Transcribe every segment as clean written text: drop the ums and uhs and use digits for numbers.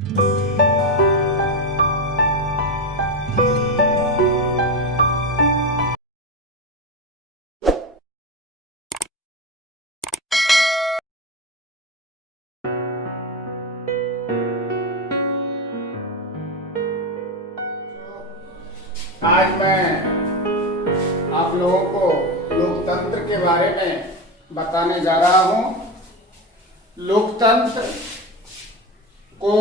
आज मैं आप लोगों को लोकतंत्र के बारे में बताने जा रहा हूं। लोकतंत्र को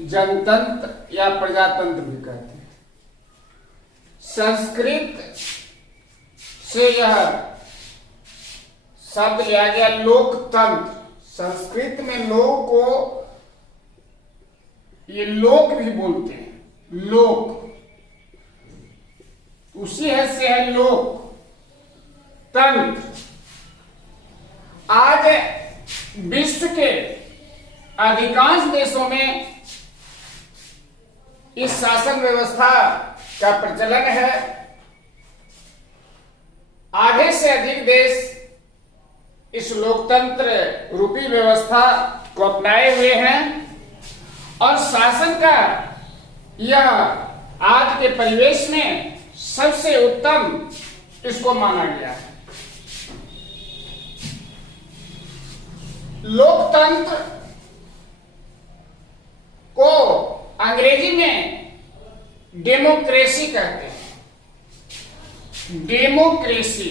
जनतंत्र या प्रजातंत्र भी कहते हैं। संस्कृत से यह शब्द लिया गया लोकतंत्र। संस्कृत में लोक को ये लोक भी बोलते हैं। लोक उसी से है लोक तंत्र। आज विश्व के अधिकांश देशों में इस शासन व्यवस्था का प्रचलन है। आधे से अधिक देश इस लोकतंत्र रूपी व्यवस्था को अपनाए हुए हैं और शासन का यह आज के परिवेश में सबसे उत्तम इसको माना गया है। लोकतंत्र को अंग्रेजी में डेमोक्रेसी कहते हैं। डेमोक्रेसी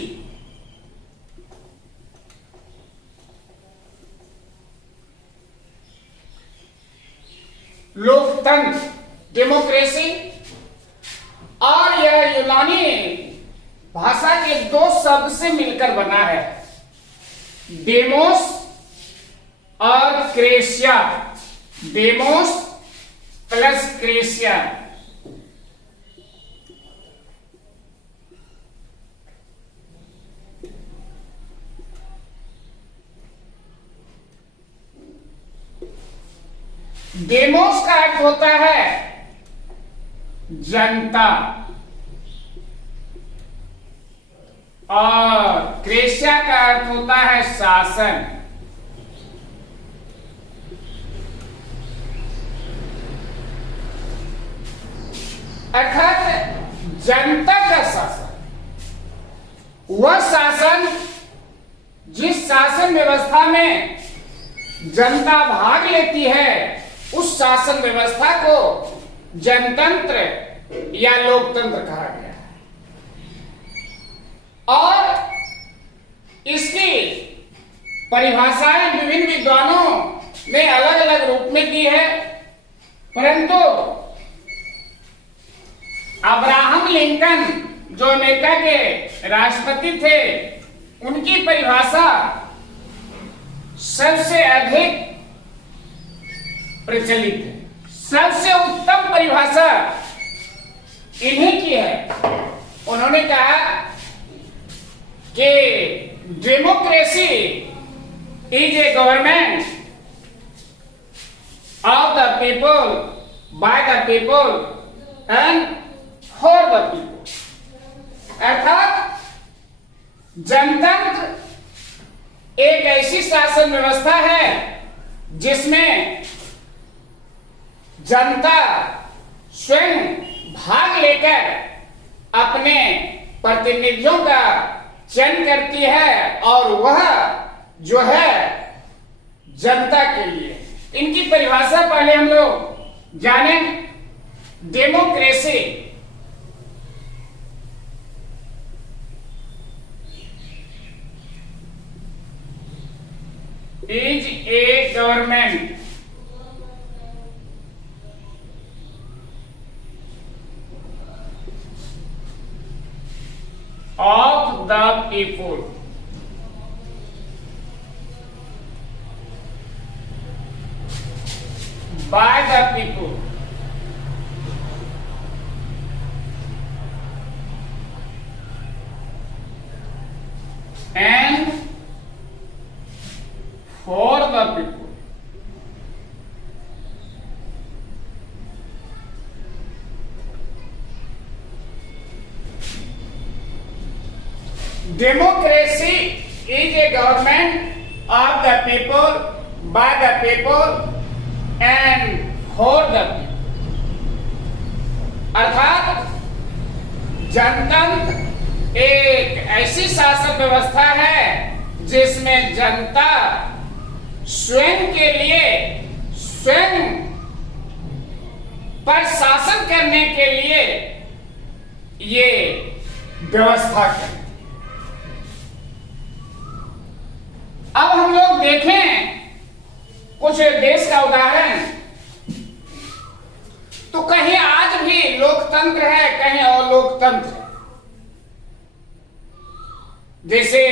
लोकतंत्र डेमोक्रेसी और यह यूनानी भाषा के दो शब्द से मिलकर बना है, डेमोस और क्रेसिया। डेमोस प्लस क्रेसिया। डेमोस का अर्थ होता है जनता और क्रेसिया का अर्थ होता है शासन। अर्थात जनता का शासन, वह शासन जिस शासन व्यवस्था में जनता भाग लेती है, उस शासन व्यवस्था को जनतंत्र या लोकतंत्र कहा गया है। और इसकी परिभाषाएं विभिन्न विद्वानों ने अलग अलग रूप में की है, परंतु अब्राहम लिंकन जो अमेरिका के राष्ट्रपति थे, उनकी परिभाषा सबसे अधिक प्रचलित है। सबसे उत्तम परिभाषा इन्हीं की है। उन्होंने कहा कि democracy is a government of the people, by the people and for the people. अर्थात जनतंत्र एक ऐसी शासन व्यवस्था है जिसमें जनता स्वयं भाग लेकर अपने प्रतिनिधियों का चयन करती है और वह जो है जनता के लिए। इनकी परिभाषा पहले हम लोग जाने। Democracy is a government of the people by the people and for the people. Democracy is a government of the people, by the people and for जनता स्वयं के लिए स्वयं पर शासन करने के लिए ये व्यवस्था करती। अब हम लोग देखें कुछ देश का उदाहरण, तो कहीं आज भी लोकतंत्र है, कहीं अलोकतंत्र है। जैसे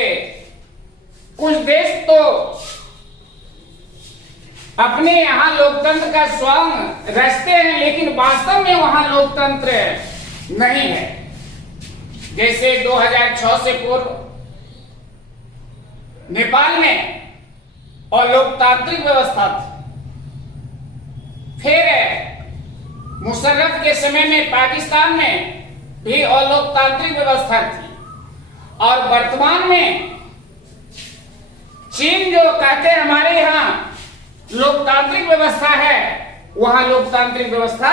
कुछ देश तो अपने यहां लोकतंत्र का स्वांग रचते हैं, लेकिन वास्तव में वहां लोकतंत्र नहीं है। जैसे 2006 से पूर्व नेपाल में अलोकतांत्रिक व्यवस्था थी, फिर मुशर्रफ के समय में पाकिस्तान में भी अलोकतांत्रिक व्यवस्था थी, और वर्तमान में चीन जो कहते हैं हमारे यहां लोकतांत्रिक व्यवस्था है, वहां लोकतांत्रिक व्यवस्था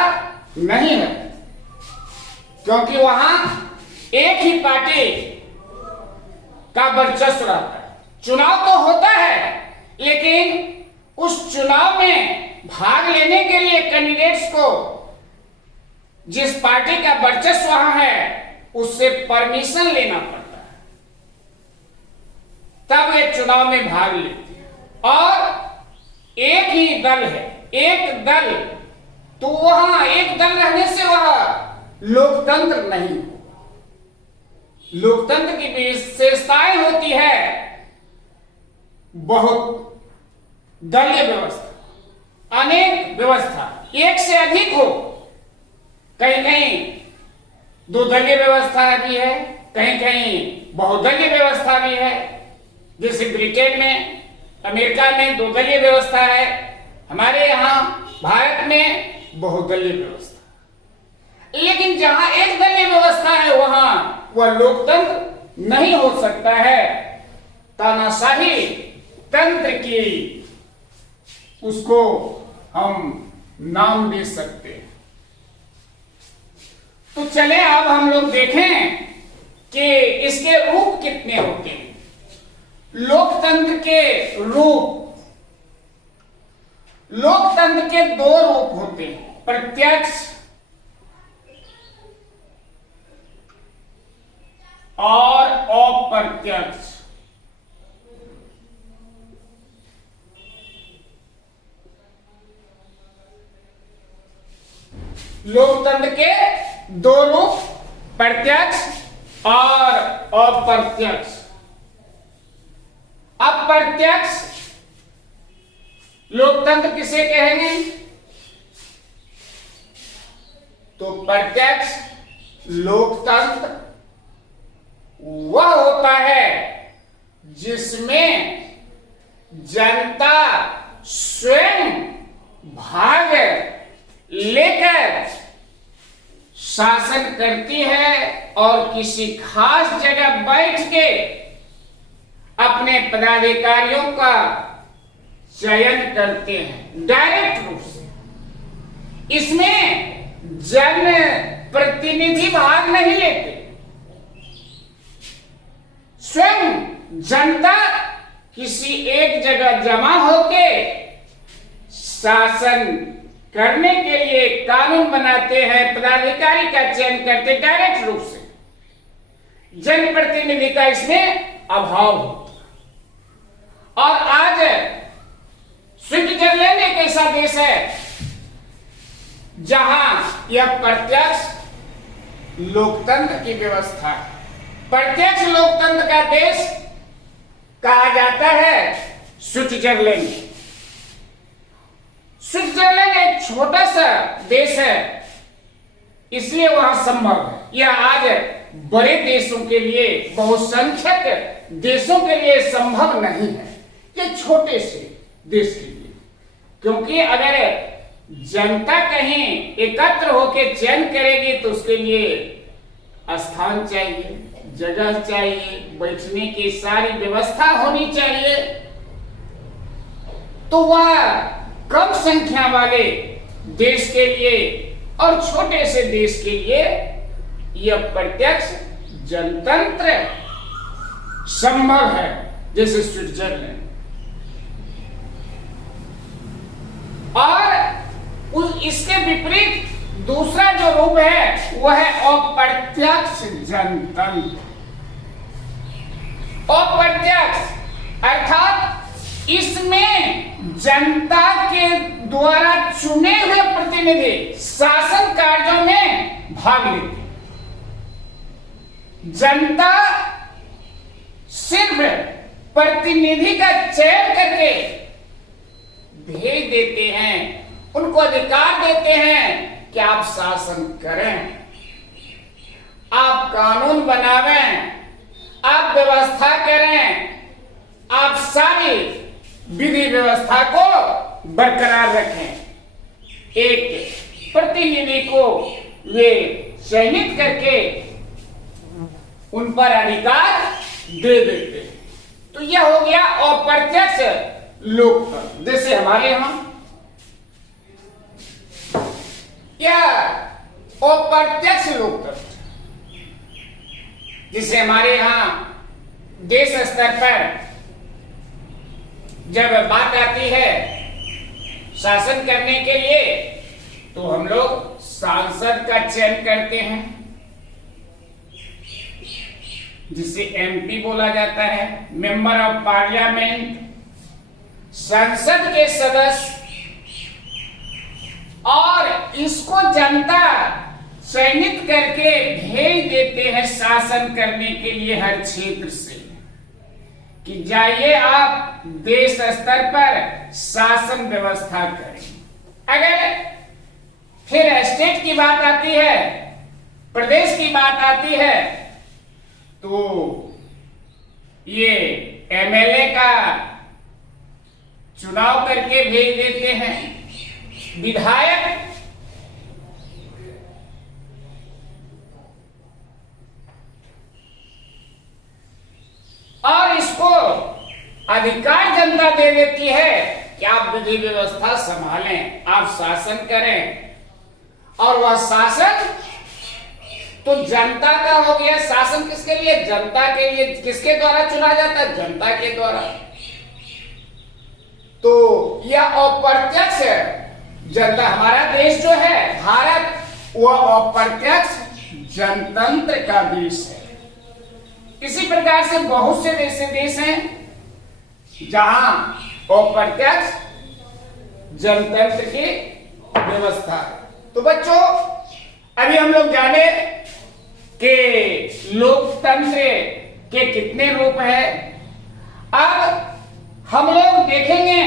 नहीं है, क्योंकि वहां एक ही पार्टी का वर्चस्व रहता है। चुनाव तो होता है, लेकिन उस चुनाव में भाग लेने के लिए कैंडिडेट्स को जिस पार्टी का वर्चस्व वहां है उससे परमिशन लेना पड़ता है, तब वे चुनाव में भाग लेते हैं। और एक ही दल है, एक दल, तो वहां एक दल रहने से वह लोकतंत्र नहीं। लोकतंत्र की विशेषताएं होती है बहुत दलीय व्यवस्था, अनेक व्यवस्था, एक से अधिक हो, कहीं कहीं दो दलीय व्यवस्था भी है, कहीं कहीं बहुदलीय व्यवस्था भी है। जैसे ब्रिटेन में, अमेरिका में दो दलीय व्यवस्था है, हमारे यहां भारत में बहुदलीय व्यवस्था। लेकिन जहां एक दलीय व्यवस्था है वहां वह लोकतंत्र नहीं हो सकता है, तानाशाही तंत्र की उसको हम नाम दे सकते हैं। तो चले अब हम लोग देखें कि इसके रूप कितने होते हैं। लोकतंत्र के रूप, लोकतंत्र के दो रूप होते हैं, प्रत्यक्ष और अप्रत्यक्ष। लोकतंत्र के दो रूप, प्रत्यक्ष और अप्रत्यक्ष। अप्रत्यक्ष लोकतंत्र किसे कहेंगे? तो प्रत्यक्ष लोकतंत्र वह होता है जिसमें जनता स्वयं भाग लेकर शासन करती है और किसी खास जगह बैठ के अपने पदाधिकारियों का चयन करते हैं डायरेक्ट रूप से। इसमें जन प्रतिनिधि भाग नहीं लेते, स्वयं जनता किसी एक जगह जमा होके शासन करने के लिए कानून बनाते हैं, पदाधिकारी का चयन करते डायरेक्ट रूप से। जनप्रतिनिधि का इसमें अभाव होता। और आज स्विट्जरलैंड एक ऐसा देश है जहां यह प्रत्यक्ष लोकतंत्र की व्यवस्था है। प्रत्यक्ष लोकतंत्र का देश कहा जाता है स्विट्जरलैंड। स्विट्जरलैंड एक छोटा सा देश है, इसलिए वहां संभव है। यह आज बड़े देशों के लिए, बहुसंख्यक देशों के लिए संभव नहीं है, ये छोटे से देश के लिए। क्योंकि अगर जनता कहीं एकत्र होकर चयन करेगी तो उसके लिए स्थान चाहिए, जगह चाहिए, बैठने की सारी व्यवस्था होनी चाहिए। तो वह कम संख्या वाले देश के लिए और छोटे से देश के लिए यह प्रत्यक्ष जनतंत्र संभव है, जैसे स्विट्जरलैंड। और इसके विपरीत दूसरा जो रूप है वह है अप्रत्यक्ष जनतंत्र। अप्रत्यक्ष अर्थात इसमें जनता के द्वारा चुने हुए प्रतिनिधि शासन कार्यों में भाग लेते। जनता सिर्फ प्रतिनिधि का चयन करके भेज देते हैं, उनको अधिकार देते हैं कि आप शासन करें, आप कानून बनावें, आप व्यवस्था करें, आप सारी विधि व्यवस्था को बरकरार रखें। एक प्रतिनिधि को वे चयनित करके उन पर अधिकार दे देते हैं। तो यह हो गया अप्रत्यक्ष लोकतंत्र। जैसे हमारे यहां यह अप्रत्यक्ष लोकतंत्र, जिसे हमारे यहां देश स्तर पर जब बात आती है शासन करने के लिए तो हम लोग सांसद का चयन करते हैं, जिसे एमपी बोला जाता है, मेंबर ऑफ पार्लियामेंट, संसद के सदस्य। और इसको जनता चयनित करके भेज देते हैं शासन करने के लिए हर क्षेत्र से, कि जाइए आप देश स्तर पर शासन व्यवस्था करें। अगर फिर स्टेट की बात आती है, प्रदेश की बात आती है, तो ये एमएलए का चुनाव करके भेज देते हैं, विधायक और इसको अधिकार जनता दे देती है कि आप विधि व्यवस्था संभालें, आप शासन करें। और वह शासन तो जनता का हो गया। शासन किसके लिए? जनता के लिए। किसके द्वारा चुना जाता है? जनता के द्वारा। तो यह अप्रत्यक्ष जनता, हमारा देश जो है भारत, वह अप्रत्यक्ष जनतंत्र का देश है। इसी प्रकार से बहुत से देश हैं जहां अप्रत्यक्ष जनतंत्र की व्यवस्था है। तो बच्चों, अभी हम लोग जाने कि लोकतंत्र के कितने रूप हैं। अब हम लोग देखेंगे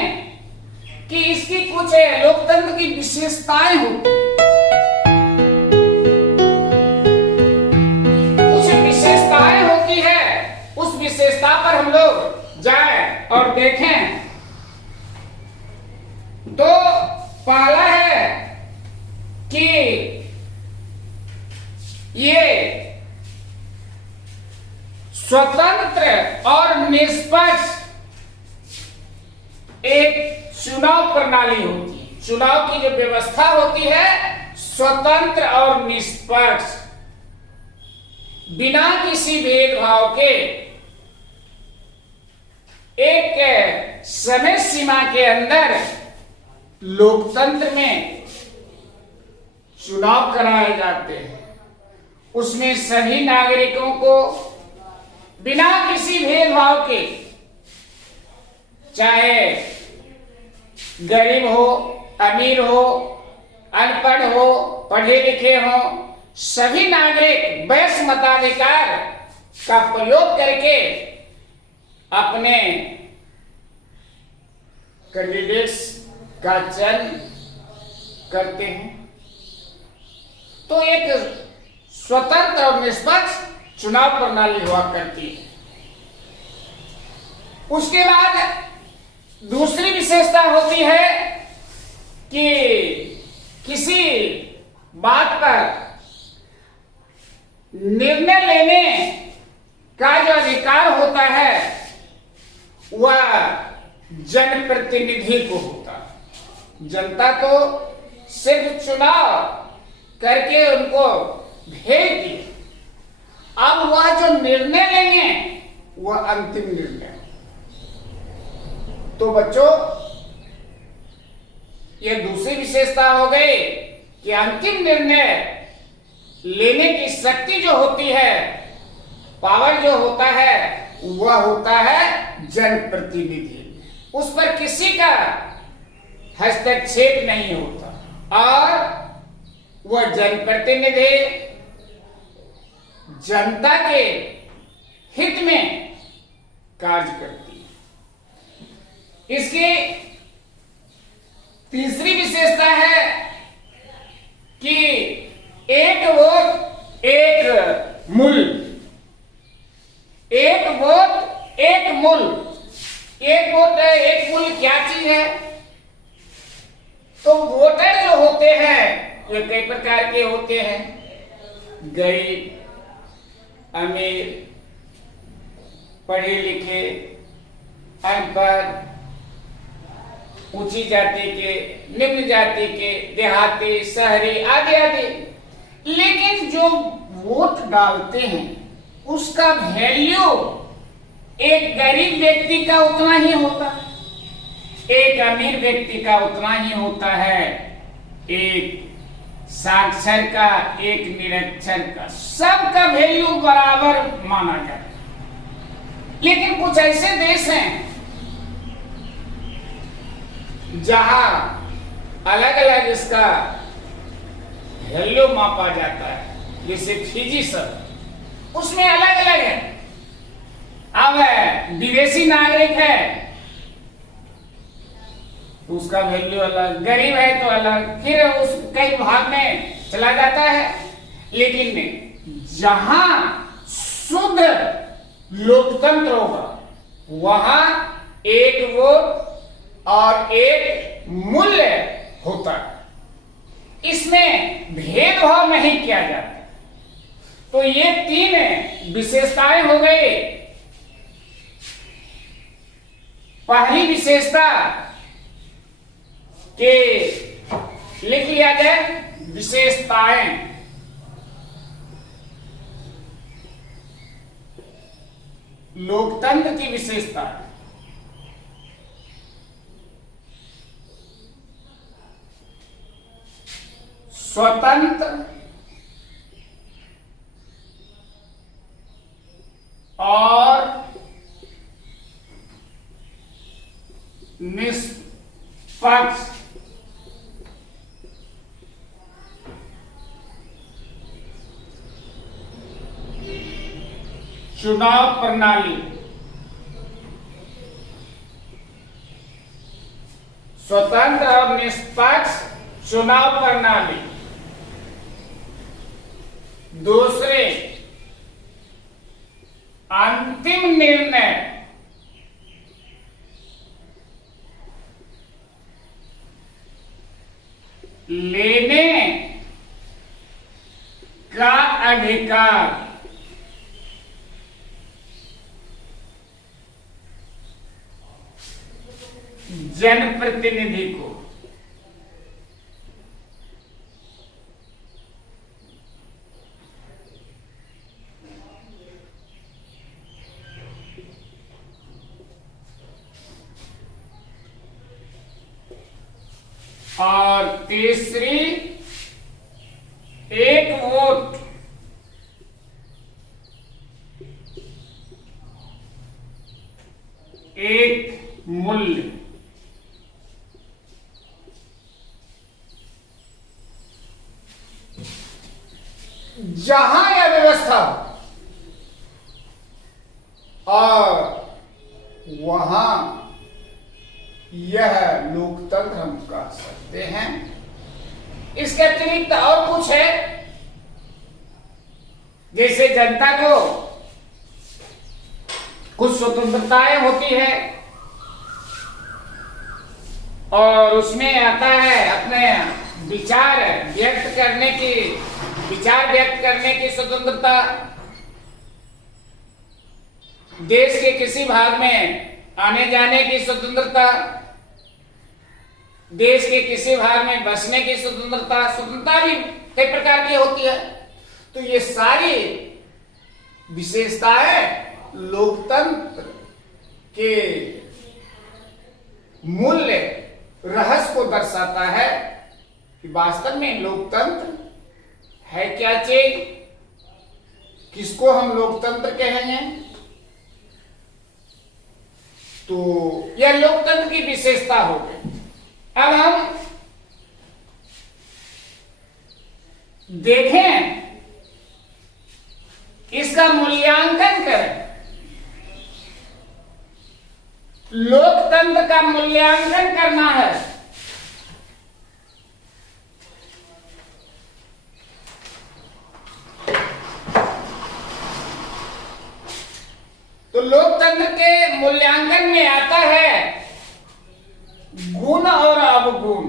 कि इसकी कुछ लोकतंत्र की विशेषताएं होती, कुछ विशेषताएं होती है। उस विशेषता पर हम लोग जाएं और देखें। तो पहला है कि ये स्वतंत्र और निष्पक्ष एक चुनाव प्रणाली होती है। चुनाव की जो व्यवस्था होती है स्वतंत्र और निष्पक्ष, बिना किसी भेदभाव के एक समय सीमा के अंदर लोकतंत्र में चुनाव कराए जाते हैं। उसमें सभी नागरिकों को बिना किसी भेदभाव के, चाहे गरीब हो, अमीर हो, अनपढ़ हो, पढ़े लिखे हो, सभी नागरिक वैश्य मताधिकार का प्रयोग करके अपने कैंडिडेट्स का चयन करते हैं। तो एक स्वतंत्र और निष्पक्ष चुनाव प्रणाली हुआ करती है। उसके बाद दूसरी विशेषता होती है कि किसी बात पर निर्णय लेने का जो अधिकार होता है वह जनप्रतिनिधि को होता है। जनता तो सिर्फ चुनाव करके उनको भेज दिया, अब वह जो निर्णय लेंगे वह अंतिम निर्णय। तो बच्चों, यह दूसरी विशेषता हो गई कि अंतिम निर्णय लेने की शक्ति जो होती है, पावर जो होता है, वह होता है जनप्रतिनिधि। उस पर किसी का हस्तक्षेप नहीं होता और वह जनप्रतिनिधि जनता के हित में कार्य करती है। इसकी तीसरी विशेषता है कि एक वोट एक मूल्य, एक वोट एक मूल्य। एक वोट है, एक मूल्य क्या चीज है? तो वोटर जो होते हैं वे कई प्रकार के होते हैं, गरीब, अमीर, पढ़े लिखे, अनपढ़, ऊंची जाति के, निम्न जाति के, देहाती, शहरी, आदि आदि। लेकिन जो वोट डालते हैं उसका वैल्यू एक गरीब व्यक्ति का उतना ही होता है, एक अमीर व्यक्ति का उतना ही होता है, एक साक्षर का, एक निरक्षर का, सबका वैल्यू बराबर माना जाता है। लेकिन कुछ ऐसे देश हैं जहां अलग अलग इसका वैल्यू मापा जाता है, जैसे फिजी सब, उसमें अलग अलग है। अब विदेशी नागरिक है तो उसका वैल्यू अलग, गरीब है तो अलग, फिर उस कई भाग में चला जाता है। लेकिन जहां शुद्ध लोकतंत्र होगा वहां एक वोट और एक मूल्य होता है, इसमें भेदभाव नहीं किया जाता। तो ये तीन विशेषताएं हो गई। पहली विशेषता के लिख लिया जाए विशेषताएं। लोकतंत्र की विशेषता, स्वतंत्र और निष्पक्ष चुनाव प्रणाली। स्वतंत्र और निष्पक्ष चुनाव प्रणाली। दूसरे, अंतिम निर्णय लेने का अधिकार जनप्रतिनिधि को। और तीसरी, एक वोट एक मूल्य। जहां यह व्यवस्था और वहां यह लोकतंत्र हम कह सकते हैं। इसके अतिरिक्त और कुछ है, जैसे जनता को कुछ स्वतंत्रताएं होती है और उसमें आता है अपने विचार व्यक्त करने की स्वतंत्रता। देश के किसी भाग में आने जाने की स्वतंत्रता, देश के किसी भाग में बसने की स्वतंत्रता भी कई प्रकार की होती है। तो ये सारी विशेषताएं लोकतंत्र के मूल्य रहस्य को दर्शाता है कि वास्तव में लोकतंत्र है क्या चीज, किसको हम लोकतंत्र कहेंगे। तो यह लोकतंत्र की विशेषता हो गई। अब हम देखें, इसका मूल्यांकन करें। लोकतंत्र का मूल्यांकन करना है। तो लोकतंत्र के मूल्यांकन में आता है गुण और अवगुण।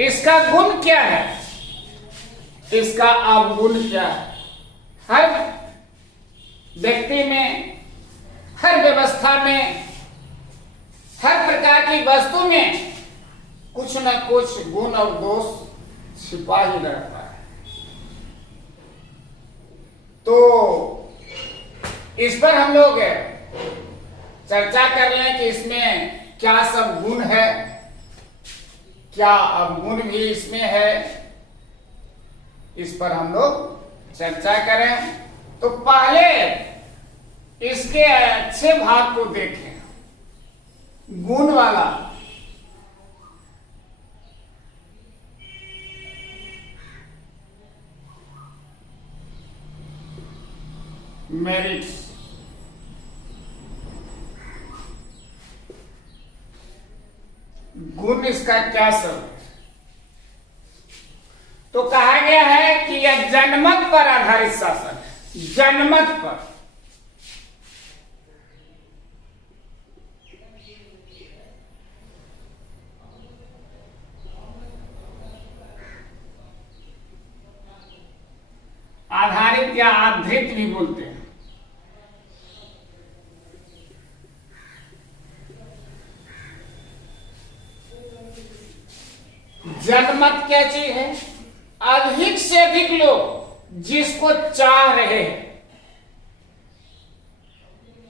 इसका गुण क्या है, इसका अवगुण क्या है। हर व्यक्ति में, हर व्यवस्था में, हर प्रकार की वस्तु में कुछ न कुछ गुण और दोष छिपा ही रहता है। तो इस पर हम लोग चर्चा कर लें कि इसमें क्या सब गुण है, क्या अवगुण भी इसमें है, इस पर हम लोग चर्चा करें। तो पहले इसके अच्छे भाग को देखें, गुण वाला। मेरिट्स। गुण इसका क्या सब, तो कहा गया है कि यह जनमत पर आधारित शासन है। जनमत पर। आधारित या आधृत भी बोलते हैं। जनमत क्या चीज है, अधिक से अधिक लोग जिसको चाह रहे हैं।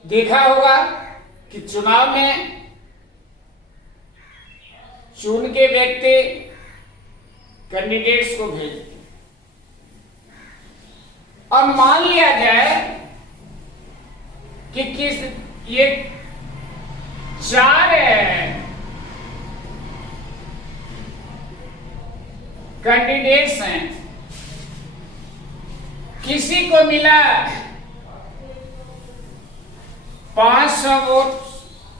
देखा होगा कि चुनाव में चुन के व्यक्ति कैंडिडेट्स को भेजते, और मान लिया जाए कि किस ये 4 कैंडिडेट्स हैं, किसी को मिला 500 वोट,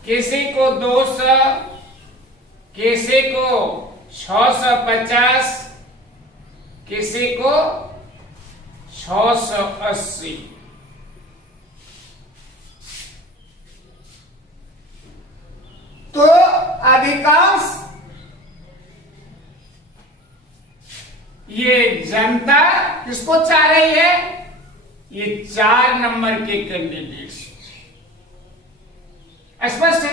किसी को 200, किसी को 650, किसी को 680। तो अधिकांश ये जनता किसको चाह रही है, ये 4 नंबर के कैंडिडेट्स। स्पष्ट है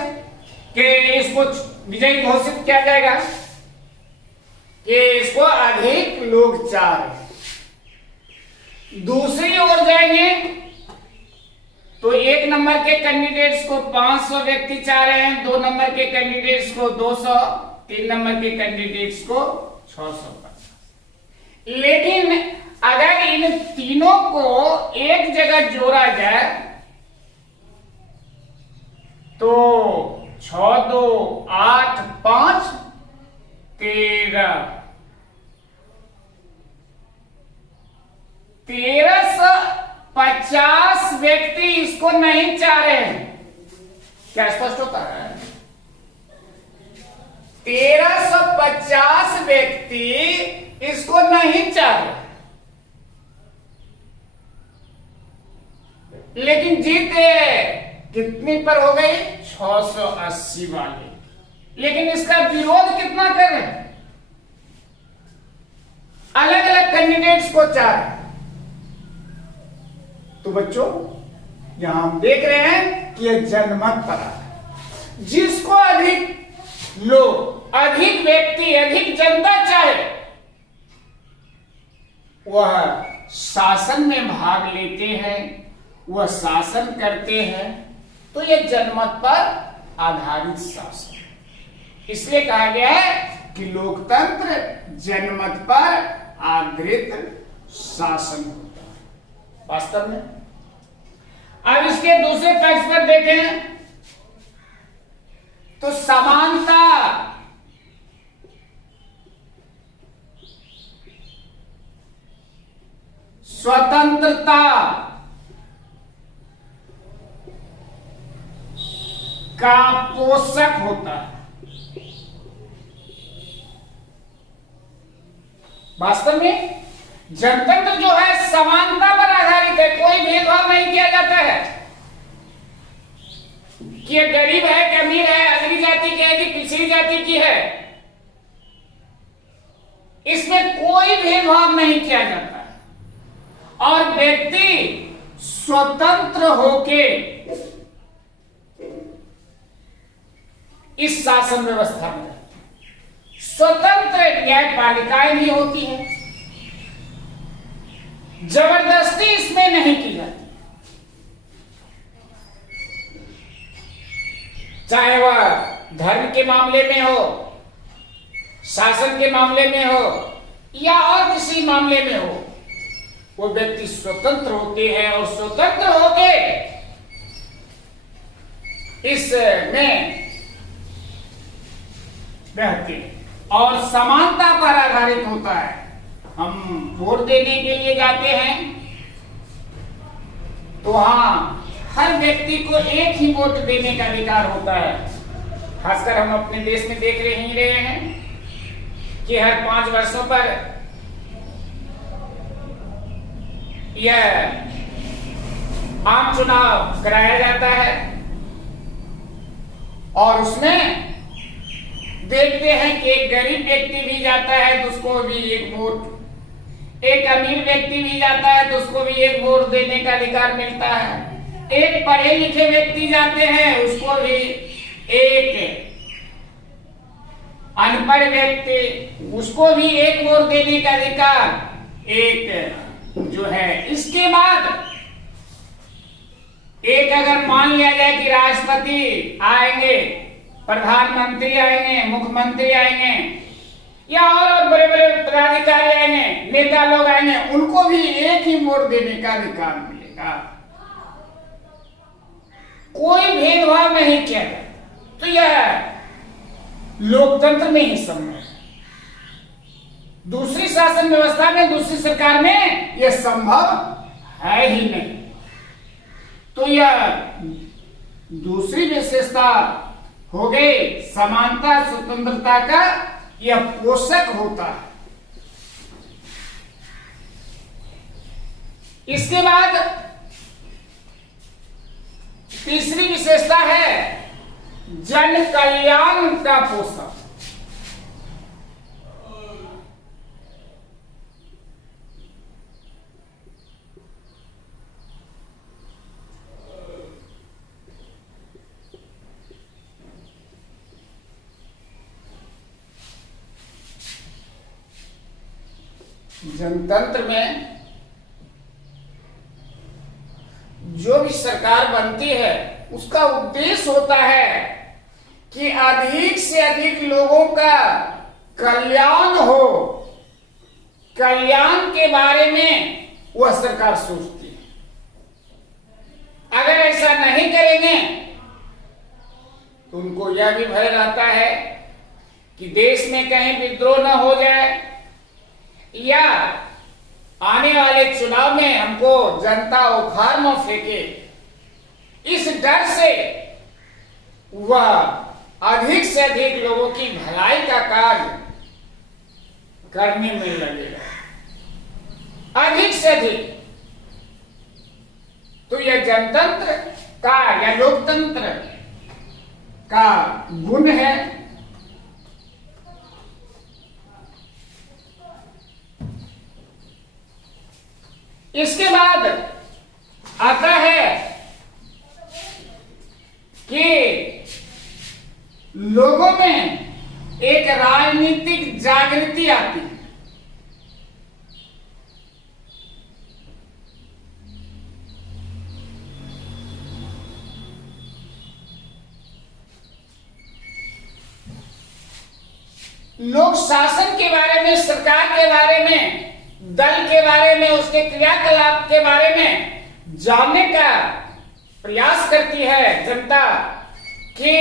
कि इसको विजयी घोषित किया जाएगा कि इसको अधिक लोग चाह रहे हैं। दूसरी ओर जाएंगे तो 1 नंबर के कैंडिडेट्स को 500 व्यक्ति चाह रहे हैं, 2 नंबर के कैंडिडेट्स को 200, 3 नंबर के कैंडिडेट्स को 650। लेकिन अगर इन तीनों को एक जगह जोड़ा जाए तो 6 2 8 5 13 1350 व्यक्ति इसको नहीं चाह रहे हैं। क्या स्पष्ट होता है? 1350 व्यक्ति इसको नहीं चाह रहे, लेकिन जीत कितनी पर हो गई? 680 वाली। लेकिन इसका विरोध कितना कर रहे हैं? अलग अलग कैंडिडेट्स को चाह रहे हैं। तो बच्चों यहां हम देख रहे हैं कि यह जनमत पर है। जिसको अधिक लोग, अधिक व्यक्ति, अधिक जनता चाहे वह शासन में भाग लेते हैं, वह शासन करते हैं, तो यह जनमत पर आधारित शासन है। इसलिए कहा गया है कि लोकतंत्र जनमत पर आधारित शासन होता है वास्तव में। अब इसके दूसरे पक्ष पर देखें तो समानता, स्वतंत्रता का पोषक होता है। वास्तव में जनतंत्र जो है समानता पर आधारित है, कोई भेदभाव नहीं किया जाता है कि ये गरीब है कि अमीर है, अगली जाति की है कि पिछड़ी जाति की है, इसमें कोई भेदभाव नहीं किया जाता है और व्यक्ति स्वतंत्र होके इस शासन व्यवस्था में स्वतंत्र न्यायपालिकाएं भी होती है, जबरदस्ती इसमें नहीं की जाती, चाहे वह धर्म के मामले में हो, शासन के मामले में हो या और किसी मामले में हो, वो व्यक्ति स्वतंत्र होते हैं और स्वतंत्र होके इसमें रहते हैं और समानता पर आधारित होता है। हम वोट देने के लिए जाते हैं तो हाँ, हर व्यक्ति को एक ही वोट देने का अधिकार होता है। खासकर हम अपने देश में देख रहे हैं कि हर 5 वर्षों पर यह आम चुनाव कराया जाता है और उसमें देखते हैं कि एक गरीब व्यक्ति भी जाता है तो उसको भी एक वोट, एक अमीर व्यक्ति भी जाता है तो उसको भी एक वोट देने का अधिकार मिलता है, एक पढ़े लिखे व्यक्ति जाते हैं उसको भी, एक अनपढ़ व्यक्ति उसको भी एक वोट देने का अधिकार एक जो है। इसके बाद एक अगर मान लिया जाए कि राष्ट्रपति आएंगे, प्रधानमंत्री आएंगे, मुख्यमंत्री आएंगे या और बड़े बड़े पदाधिकारी आएंगे, नेता लोग आएंगे, उनको भी एक ही वोट देने का अधिकार मिलेगा, कोई भेदभाव नहीं किया जाता। तो यह लोकतंत्र में ही संभव है, दूसरी शासन व्यवस्था में, दूसरी सरकार में यह संभव है ही नहीं। तो यह दूसरी विशेषता हो गई समानता, स्वतंत्रता का यह पोषक होता है। इसके बाद तीसरी विशेषता है जन कल्याण का पोषक। जनतंत्र में जो भी सरकार बनती है उसका उद्देश्य होता है कि अधिक से अधिक लोगों का कल्याण हो, कल्याण के बारे में वह सरकार सोचती है। अगर ऐसा नहीं करेंगे तो उनको यह भी भय रहता है कि देश में कहीं विद्रोह न हो जाए या आने वाले चुनाव में हमको जनता उखाड़ न फेंके। इस डर से वह अधिक से अधिक लोगों की भलाई का कार्य करने में लगेगा, अधिक से अधिक। तो यह जनतंत्र का या लोकतंत्र का गुण है। इसके बाद आता है कि लोगों में एक राजनीतिक जागृति आती है। लोग शासन के बारे में, सरकार के बारे में, दल के बारे में, उसके क्रियाकलाप के बारे में जानने का प्रयास करती है जनता कि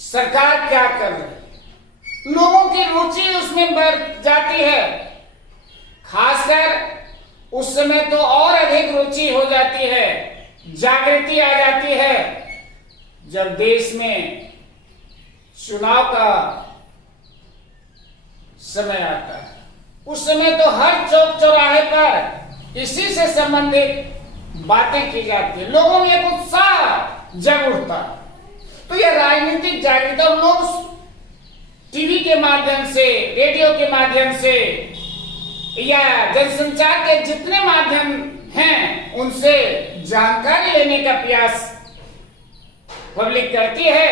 सरकार क्या कर रही है। लोगों की रुचि उसमें बढ़ जाती है। खासकर उस समय तो और अधिक रुचि हो जाती है, जागृति आ जाती है जब देश में चुनाव का समय आता है। उस समय तो हर चौक चौराहे पर इसी से संबंधित बातें की जाती है। लोगों में एक उत्साह जग उठता। तो यह राजनीतिक जागृति, और लोग टीवी के माध्यम से, रेडियो के माध्यम से या जनसंचार के जितने माध्यम हैं उनसे जानकारी लेने का प्रयास पब्लिक करती है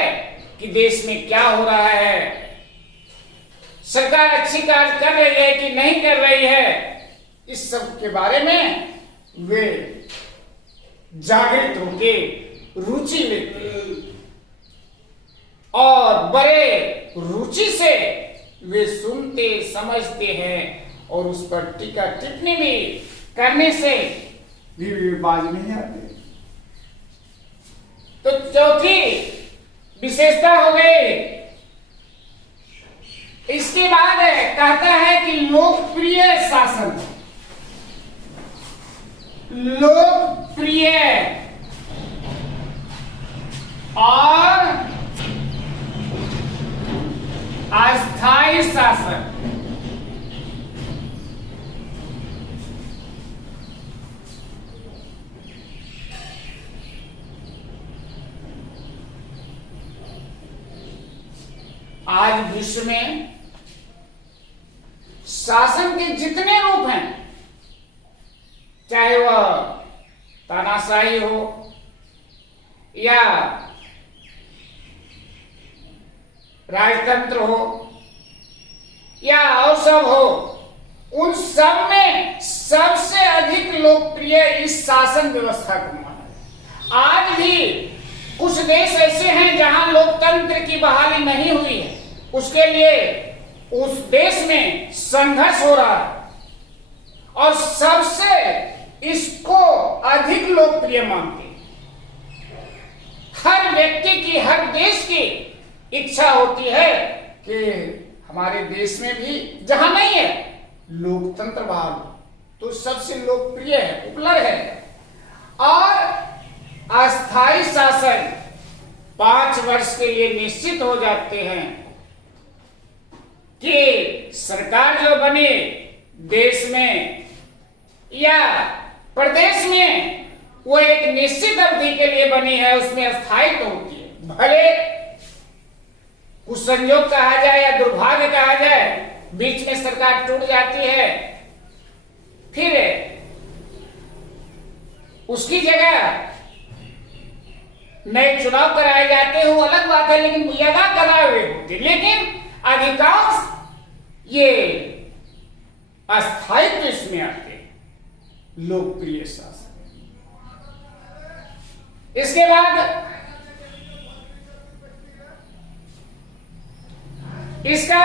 कि देश में क्या हो रहा है, सरकार अच्छी कार्य कर रही है कि नहीं कर रही है। इस सब के बारे में वे जागृत होके रुचि लेते हैं और बड़े रुचि से वे सुनते समझते हैं और उस पर टीका टिप्पणी भी करने से भी बाज नहीं आते। तो चौथी विशेषता हो गई। इसके बाद कहता है कि लोकप्रिय शासन। लोकप्रिय और अस्थायी शासन। आज विश्व में शासन के जितने रूप हैं, चाहे वह तानाशाही हो या राजतंत्र हो या और सब हो, उन सब में सबसे अधिक लोकप्रिय इस शासन व्यवस्था को माना है। आज भी कुछ देश ऐसे हैं जहां लोकतंत्र की बहाली नहीं हुई है, उसके लिए उस देश में संघर्ष हो रहा है और सबसे इसको अधिक लोकप्रिय मानते हैं। हर व्यक्ति की, हर देश की इच्छा होती है कि हमारे देश में भी जहां नहीं है लोकतंत्र बहाल हो, तो सबसे लोकप्रिय है, उपलब्ध है। और अस्थायी शासन 5 वर्ष के लिए निश्चित हो जाते हैं कि सरकार जो बने देश में या प्रदेश में, वो एक निश्चित अवधि के लिए बनी है, उसमें स्थायित्व होती है। भले कुछ संयोग कहा जाए या दुर्भाग्य कहा जाए, बीच में सरकार टूट जाती है, फिर उसकी जगह नए चुनाव कराए जाते हैं, वो अलग बात है, लेकिन लगा कराए हुए होते। लेकिन अधिकांश ये अस्थायित्व इसमें आते, लोकप्रिय शासन। इसके बाद इसका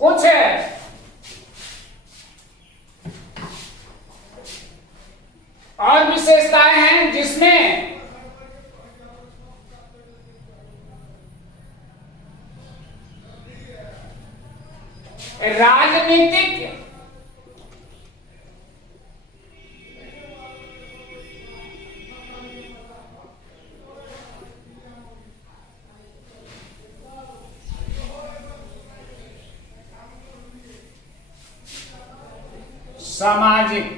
कुछ और विशेषताएं हैं जिसमें राजनीतिक सामाजिक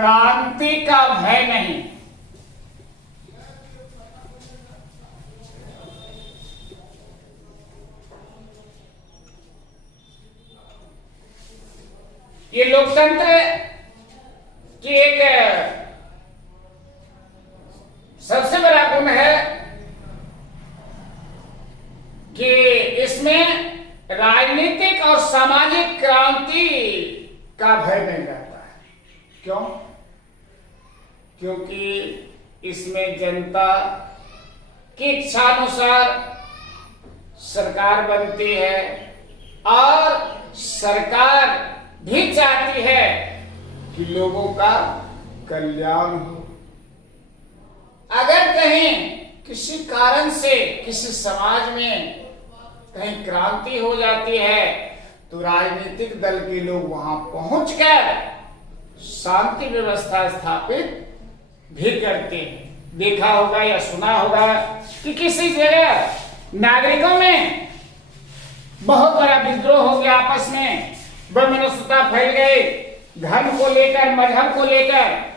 क्रांति का भय नहीं। ये लोकतंत्र की एक सबसे बड़ा गुण है कि इसमें राजनीतिक और सामाजिक क्रांति का भय नहीं रहता है। क्यों? क्योंकि इसमें जनता की इच्छा अनुसार सरकार बनती है और सरकार भी चाहती है कि लोगों का कल्याण हो। अगर कहीं किसी कारण से किसी समाज में कहीं क्रांति हो जाती है तो राजनीतिक दल के लोग वहां पहुंचकर शांति व्यवस्था स्थापित भी करते हैं। देखा होगा या सुना होगा कि किसी जगह नागरिकों में बहुत बड़ा विद्रोह हो गया, आपस में वैमनस्यता फैल गई, धर्म को लेकर, मजहब को लेकर।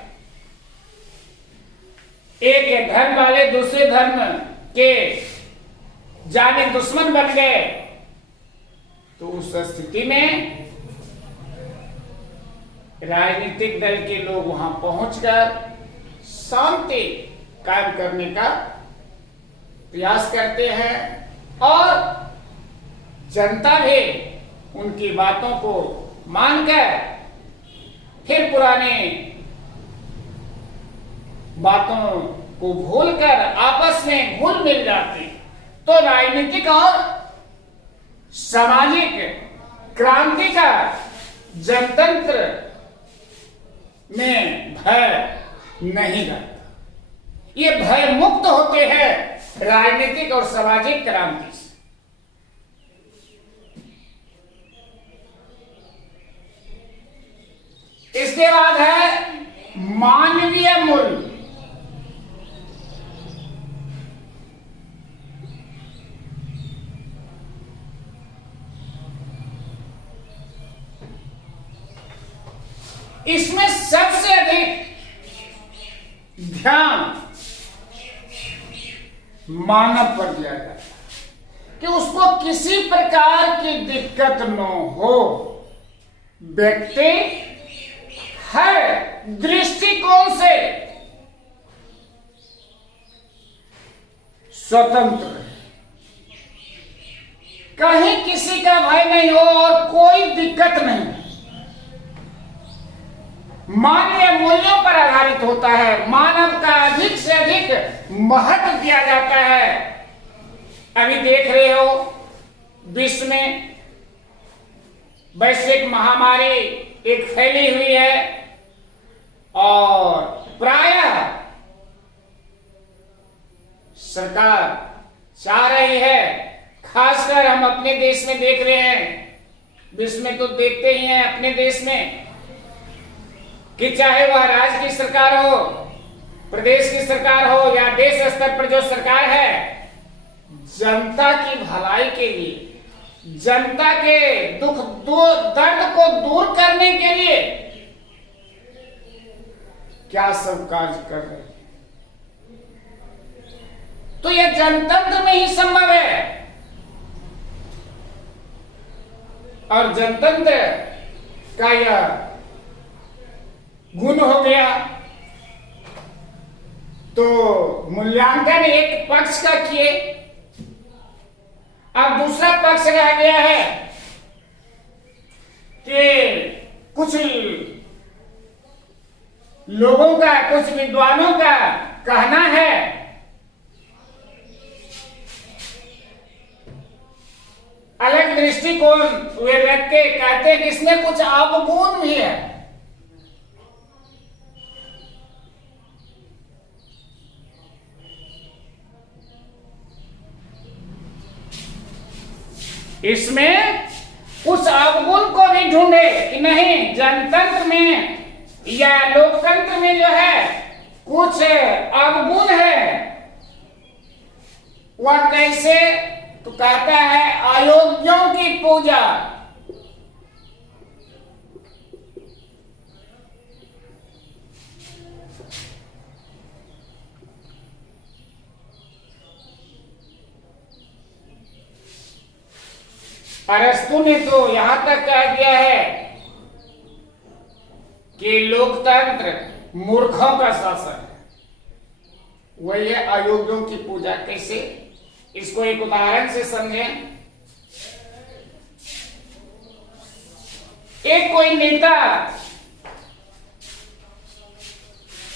एक धर्म वाले दूसरे धर्म के जाने दुश्मन बन गए। तो उस स्थिति में राजनीतिक दल के लोग वहां पहुंचकर शांति कायम करने का प्रयास करते हैं और जनता भी उनकी बातों को मानकर फिर पुराने बातों को भूलकर आपस में घुल मिल जाते। तो राजनीतिक और सामाजिक क्रांति का जनतंत्र में भय नहीं रहता। ये भय मुक्त होते हैं राजनीतिक और सामाजिक क्रांति से। इसके बाद है मानवीय मूल्य। इसमें सबसे अधिक ध्यान मानव पर दिया जाता है कि उसको किसी प्रकार की दिक्कत न हो। व्यक्ति हर दृष्टिकोण से स्वतंत्र है, कहीं किसी का भय नहीं हो और कोई दिक्कत नहीं। मानवीय मूल्यों पर आधारित होता है, मानव का अधिक से अधिक महत्व दिया जाता है। अभी देख रहे हो विश्व में वैश्विक महामारी एक फैली हुई है और प्रायः सरकार चाह रही है, खासकर हम अपने देश में देख रहे हैं, विश्व में तो देखते ही हैं अपने देश में, कि चाहे वह राज्य की सरकार हो, प्रदेश की सरकार हो या देश स्तर पर जो सरकार है, जनता की भलाई के लिए, जनता के दुख दर्द को दूर करने के लिए क्या सब कार्य कर रहे हैं। तो यह जनतंत्र में ही संभव है। और जनतंत्र का यह गुण हो गया तो मूल्यांकन एक पक्ष का किए, अब दूसरा पक्ष रह गया है कि कुछ लोगों का, कुछ विद्वानों का कहना है अलग दृष्टिकोण वे रख के कहते हैं कि इसमें कुछ अवगुण भी है। इसमें उस अवगुण को भी ढूंढे कि नहीं, जनतंत्र में या लोकतंत्र में जो है कुछ अवगुण है। वह कैसे? तो कहता है अयोग्यों की पूजा। अरस्तु ने तो यहां तक कह दिया है कि लोकतंत्र मूर्खों का शासन है। वही है अयोग्यों की पूजा। कैसे? इसको एक उदाहरण से समझें। एक कोई नेता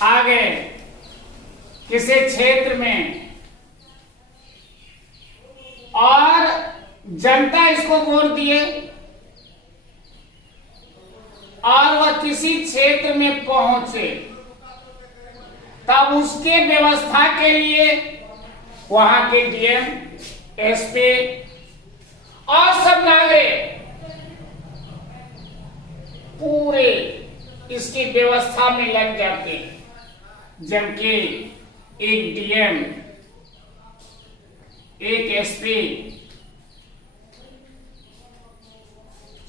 आ गए किसी क्षेत्र में और जनता इसको वोट दिए और वह किसी क्षेत्र में पहुंचे, तब उसके व्यवस्था के लिए वहां के डीएम, एसपी और सब नागरिक पूरे इसकी व्यवस्था में लग जाते हैं। जबकि एक डीएम, एक एसपी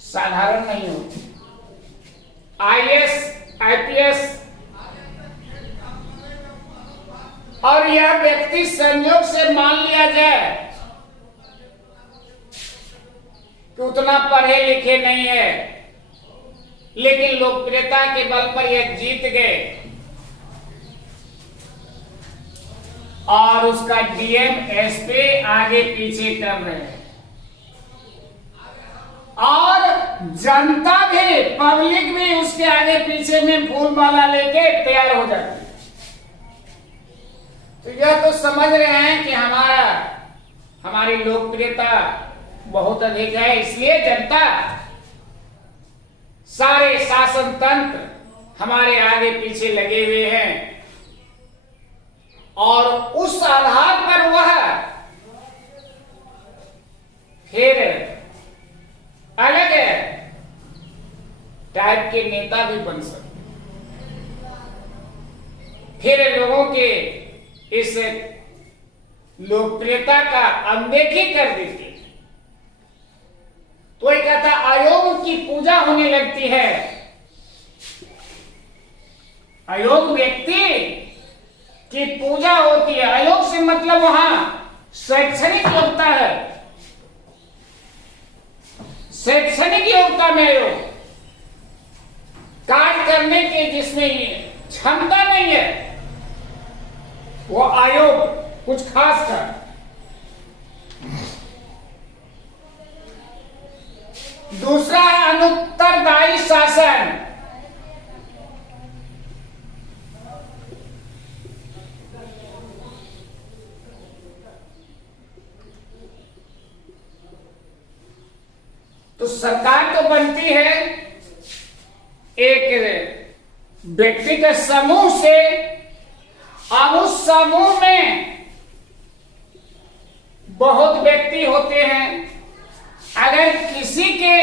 साधारण नहीं होते। आईएएस, आईपीएस और यह व्यक्ति संयोग से मान लिया जाए कि उतना पढ़े लिखे नहीं है, लेकिन लोकप्रियता के बल पर यह जीत गए और उसका डीएम, एसपी आगे पीछे कर रहे हैं और जनता भी, पब्लिक भी उसके आगे पीछे में फूल माला लेके तैयार हो जाती है। तो यह तो समझ रहे हैं कि हमारी लोकप्रियता बहुत अधिक है, इसलिए जनता, सारे शासन तंत्र हमारे आगे पीछे लगे हुए हैं और उस आधार पर वह फिर अलग टाइप के नेता भी बन सकते, फिर लोगों के इस लोकप्रियता का अनदेखी कर देते। तो एक कहता अयोग की पूजा होने लगती है। अयोग व्यक्ति की पूजा होती है। अयोग से मतलब वहां शैक्षणिक योग्यता है, शैक्षणिक योग्यता में अयोग, कार्य करने के जिसमें क्षमता नहीं है वो आयोग कुछ खास कर। दूसरा है अनुत्तरदायी शासन। तो सरकार तो बनती है एक व्यक्ति के समूह से, अब उस समूह में बहुत व्यक्ति होते हैं। अगर किसी के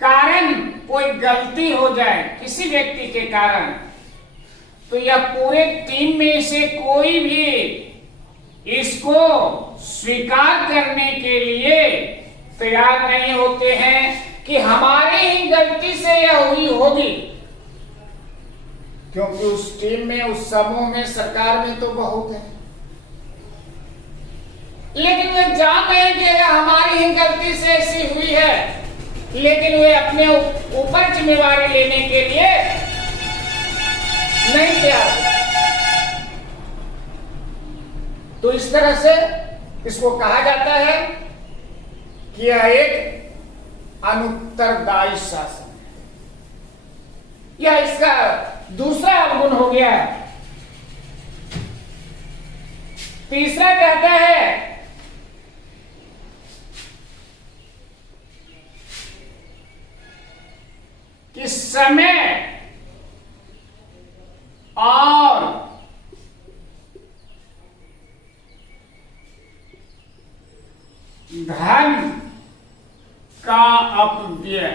कारण कोई गलती हो जाए, किसी व्यक्ति के कारण, तो यह पूरे टीम में से कोई भी इसको स्वीकार करने के लिए तैयार नहीं होते हैं कि हमारी ही गलती से यह हुई होगी, क्योंकि उस टीम में, उस समूह में, सरकार में तो बहुत है, लेकिन वे जान रहे हैं कि हमारी ही गलती से ऐसी हुई है, लेकिन वे अपने ऊपर जिम्मेवारी लेने के लिए नहीं तैयार। तो इस तरह से इसको कहा जाता है कि यह एक अनुत्तरदायी शासन है। यह इसका दूसरा अवगुण हो गया। तीसरा कहता है कि समय और धन का अपव्यय।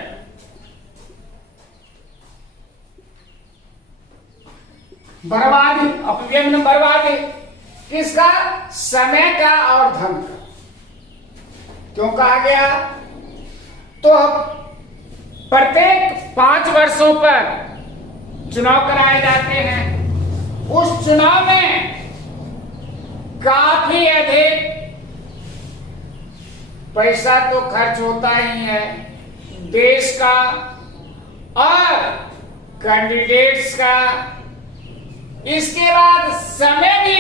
बर्बादी, अपव्यय में बर्बादी किसका? समय का और धन का। क्यों कहा गया? तो प्रत्येक 5 वर्षों पर चुनाव कराए जाते हैं। उस चुनाव में काफी अधिक पैसा तो खर्च होता ही है देश का और कैंडिडेट्स का। इसके बाद समय भी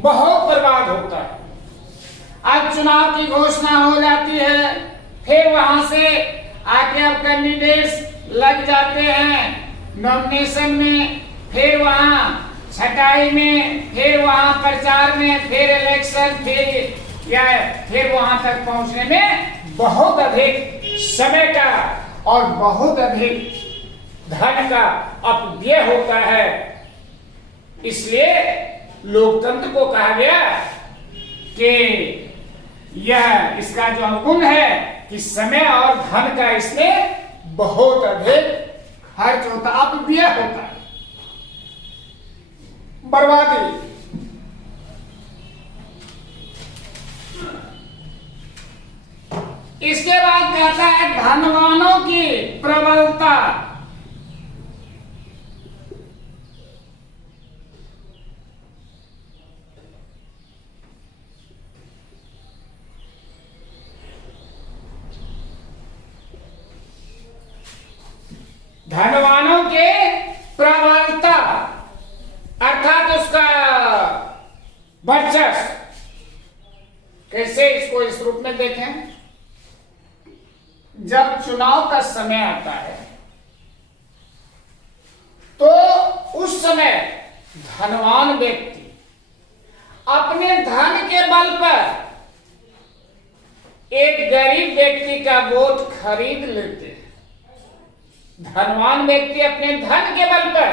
बहुत बर्बाद होता है। आज चुनाव की घोषणा हो जाती है, फिर वहां से आके अब कैंडिडेट्स लग जाते हैं नॉमिनेशन में, फिर वहां छटाई में, फिर वहां प्रचार में, फिर इलेक्शन, फिर वहां तक पहुंचने में बहुत अधिक समय का और बहुत अधिक धन का अपव्यय होता है। इसलिए लोकतंत्र को कहा गया कि यह इसका जो अवगुण है कि समय और धन का इसमें बहुत अधिक खर्च होता, अपव्यय होता है, बर्बादी। इसके बाद कहता है धनवानों की प्रबलता। धनवानों के प्रबलता अर्थात उसका वर्चस्व। कैसे इसको इस रूप में देखें, जब चुनाव का समय आता है तो उस समय धनवान व्यक्ति अपने धन के बल पर एक गरीब व्यक्ति का वोट खरीद लेते हैं। धनवान व्यक्ति अपने धन के बल पर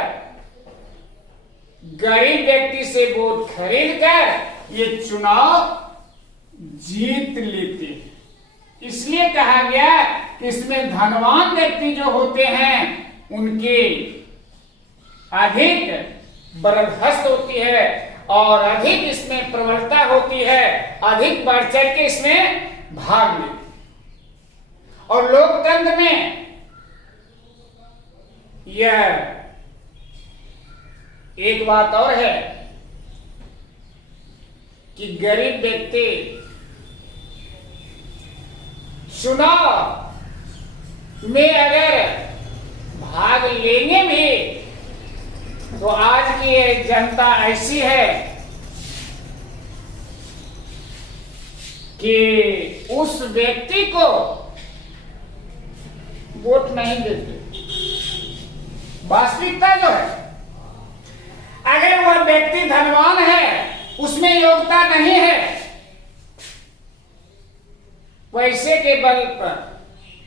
गरीब व्यक्ति से वोट खरीद कर ये चुनाव जीत लेते हैं। इसलिए कहा गया कि इसमें धनवान व्यक्ति जो होते हैं उनकी अधिक बरदहस्त होती है और अधिक इसमें प्रबलता होती है, अधिक बढ़ चढ़ के इसमें भाग लेते। और लोकतंत्र में यह एक बात और है कि गरीब व्यक्ति चुनाव में अगर भाग लेंगे भी तो आज की ये जनता ऐसी है कि उस व्यक्ति को वोट नहीं देते। वास्तविकता जो है, अगर वह व्यक्ति धनवान है, उसमें योग्यता नहीं है, पैसे के बल पर,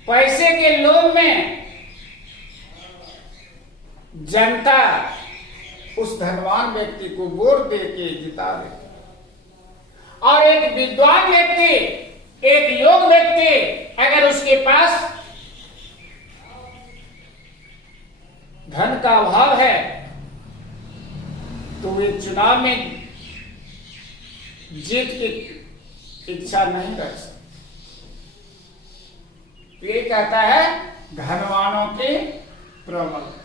पैसे के लोभ में जनता उस धनवान व्यक्ति को वोट देके जिता देती। और एक विद्वान व्यक्ति, एक योग्य व्यक्ति अगर उसके पास धन का अभाव है तो वे चुनाव में जीत की इच्छा नहीं कर सकते। ये कहता है धनवानों की प्रबलता।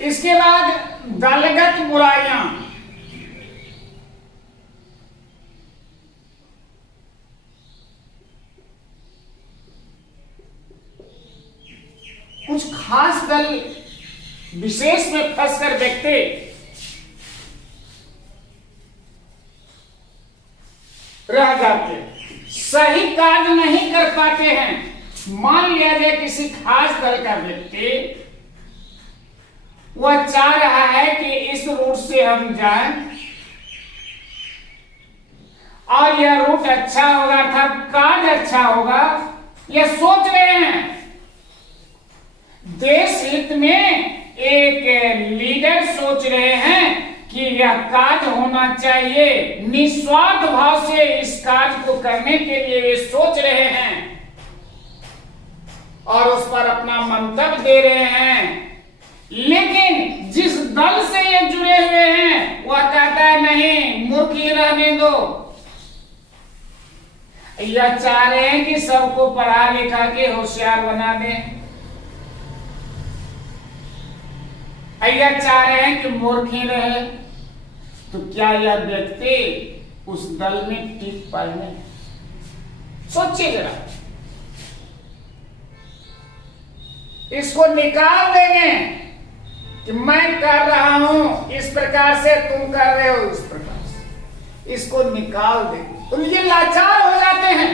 इसके बाद दलगत बुराइयां। कुछ खास दल विशेष में फंसकर व्यक्ति रह जाते, सही कार्य नहीं कर पाते हैं। मान लिया जाए किसी खास दल का व्यक्ति, वह चाह रहा है कि इस रूट से हम जाएं और यह रूट अच्छा होगा अर्थात कार्य अच्छा होगा, यह सोच रहे हैं। देश हित में एक लीडर सोच रहे हैं कि यह कार्य होना चाहिए, निस्वार्थ भाव से इस कार्य को करने के लिए वे सोच रहे हैं और उस पर अपना मंतव्य दे रहे हैं। लेकिन जिस दल से ये जुड़े हुए हैं वह कहता है नहीं, मूर्ख ही रहने दो। यह चाह रहे हैं कि सबको पढ़ा लिखा के होशियार बना दें, अय्यर चाह रहे हैं कि मूर्ख ही रहे, तो क्या यह व्यक्ति उस दल में टिक पाएंगे? सोचिए जरा, इसको निकाल देंगे कि मैं कर रहा हूं इस प्रकार से, तुम कर रहे हो इस प्रकार से, इसको निकाल देंगे तो ये लाचार हो जाते हैं,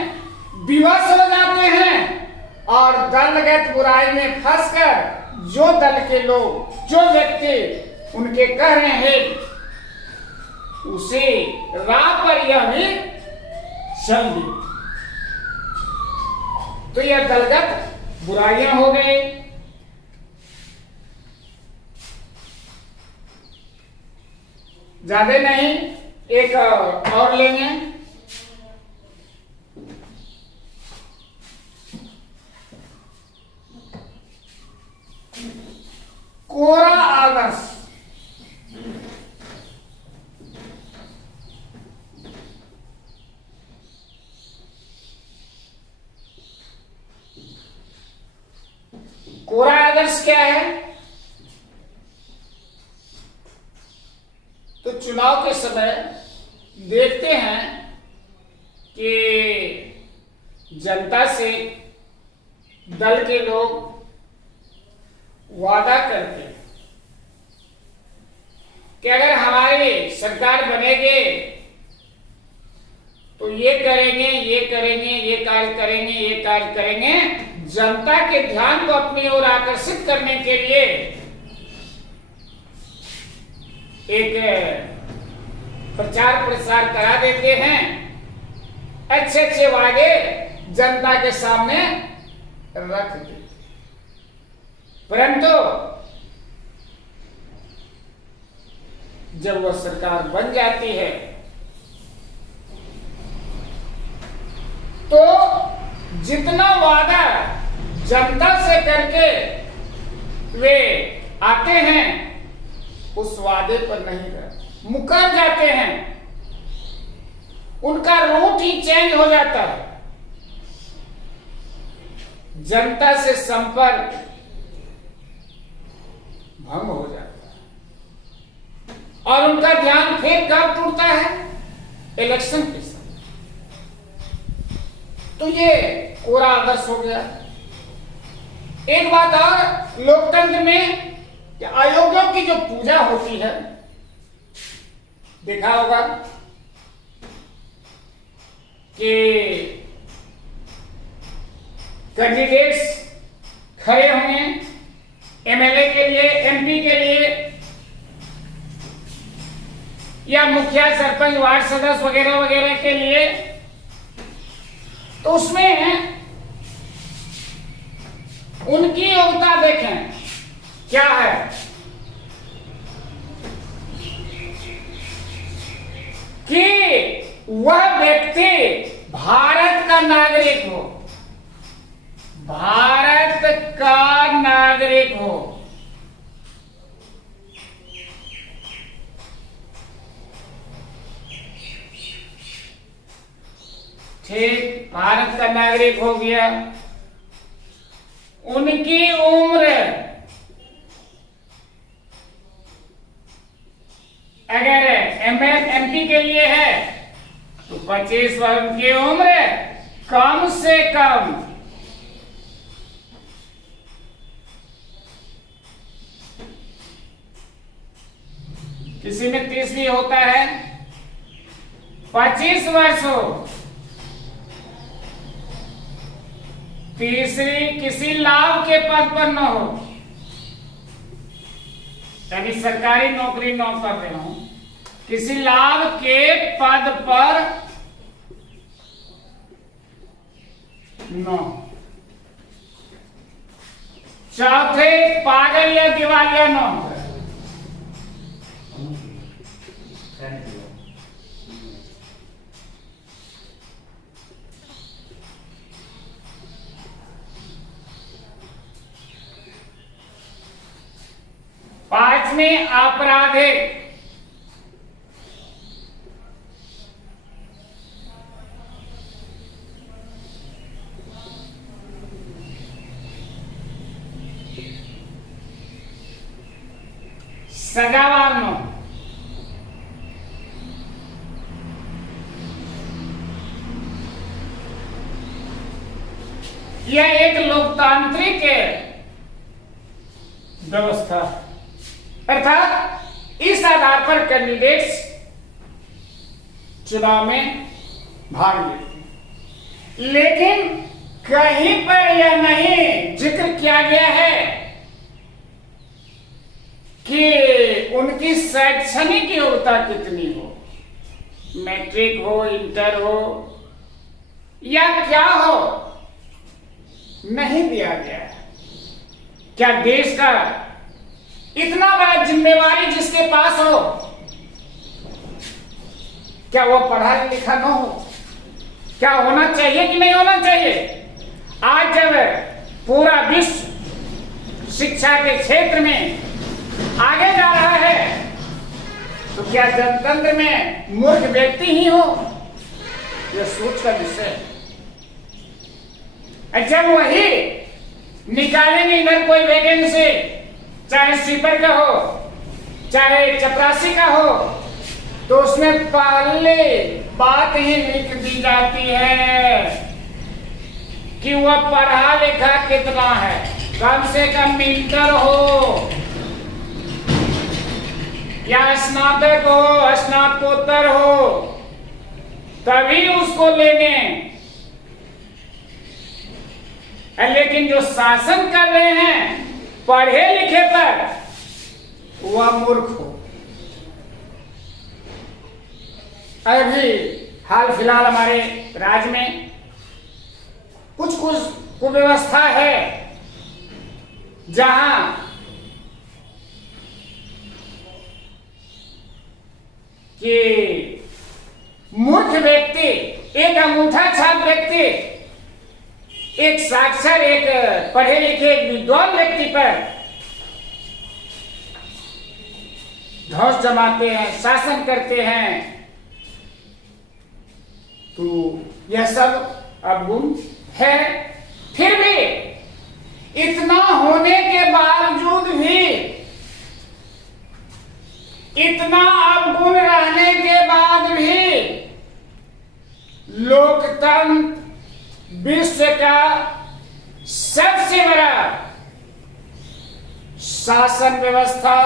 विवश हो जाते हैं और दलगत बुराई में फंसकर जो दल के लोग, जो व्यक्ति उनके कह रहे हैं, उसे राह पर यह भी चल दी, तो यह दलगत बुराइयां हो गई। ज्यादा नहीं, एक और लेंगे। कोरा आदर्श। कोरा आदर्श क्या है? तो चुनाव के समय देखते हैं कि जनता से दल के लोग वादा करते हैं कि अगर हमारी सरकार बनेगी तो ये करेंगे, ये करेंगे, ये कार्य करेंगे, ये कार्य करेंगे। जनता के ध्यान को अपनी ओर आकर्षित करने के लिए एक प्रचार प्रसार करा देते हैं, अच्छे अच्छे वादे जनता के सामने रख देते, परंतु जब वह सरकार बन जाती है तो जितना वादा जनता से करके वे आते हैं उस वादे पर नहीं रहते, मुकर जाते हैं, उनका रूट ही चेंज हो जाता है, जनता से संपर्क भंग हो जाता है और उनका ध्यान फिर कब टूटता है? इलेक्शन के समय। तो ये कोरा आदर्श हो गया। एक बात और, लोकतंत्र में अयोग्यों की जो पूजा होती है, देखा होगा कि कैंडिडेट्स खड़े होंगे एमएलए के लिए, एमपी के लिए, या मुखिया, सरपंच, वार्ड सदस्य वगैरह वगैरह के लिए, तो उसमें उनकी योग्यता देखें क्या है। कि वह व्यक्ति भारत का नागरिक हो, भारत का नागरिक हो, ठीक, भारत का नागरिक हो गया। उनकी उम्र अगर एमपी के लिए है तो 25 वर्ष की उम्र कम से कम किसी में 30 भी होता है, 25 वर्ष हो। तीसरी, किसी लाभ के पद पर न हो, यानी सरकारी नौकरी न कर रहे हो, किसी लाभ के पद पर न। चौथे, पागल या दिवालिया न हो। पांचवें, आपराधिक। સજાવાનો यह एक लोकतांत्रिक व्यवस्था, अर्थात इस आधार पर कैंडिडेट्स चुनाव में भाग लेते हैं। लेकिन कहीं पर यह नहीं जिक्र किया गया है कि उनकी शैक्षणिक योग्यता कितनी हो, मैट्रिक हो, इंटर हो या क्या हो, नहीं दिया गया है। क्या देश का इतना बड़ा जिम्मेवारी जिसके पास हो, क्या वो पढ़ा लिखा न हो? क्या होना चाहिए कि नहीं होना चाहिए? आज जब पूरा विश्व शिक्षा के क्षेत्र में आगे जा रहा है, तो क्या जनतंत्र में मूर्ख व्यक्ति ही हो? यह सोच का विषय है। जब वही निकालेंगे इधर कोई वैकेंसी, चाहे स्वीपर का हो चाहे चपरासी का हो, तो उसमें पहले बात ही लिख दी जाती है कि वह पढ़ा लिखा कितना है, कम से कम इंटर हो या स्नातक हो, स्नातकोत्तर हो, तभी उसको लेंगे। लेकिन जो शासन कर रहे हैं पढ़े लिखे पर, वह मूर्ख हो। अभी हाल फिलहाल हमारे राज्य में कुछ कुव्यवस्था है, जहां कि मूर्ख व्यक्ति, एक अंगूठा छाप व्यक्ति, एक साक्षर, एक पढ़े लिखे विद्वान व्यक्ति पर धौंस जमाते हैं, शासन करते हैं। तो यह सब अवगुण है। फिर भी इतना होने के बावजूद भी, इतना अवगुण रहने के बाद भी, लोकतंत्र विश्व का सबसे बड़ा शासन व्यवस्था,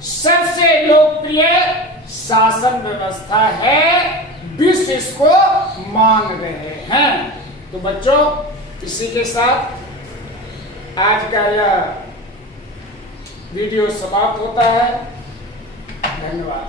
सबसे लोकप्रिय शासन व्यवस्था है। विश्व इसको मान रहे हैं। तो बच्चों, इसी के साथ आज का यह वीडियो समाप्त होता है। धन्यवाद।